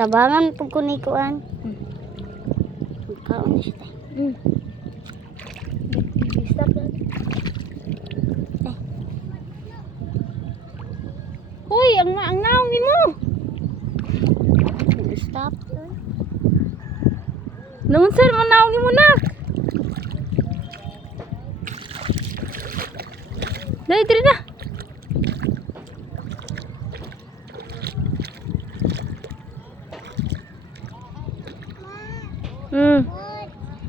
tabangan pag kunikuan. Hmm. Kaon na siya tayo. Hmm. Eh, Stop Hoy, ang ang naong mo. Stop. Nung sir mo naong mo na. Dali diri na. Mm.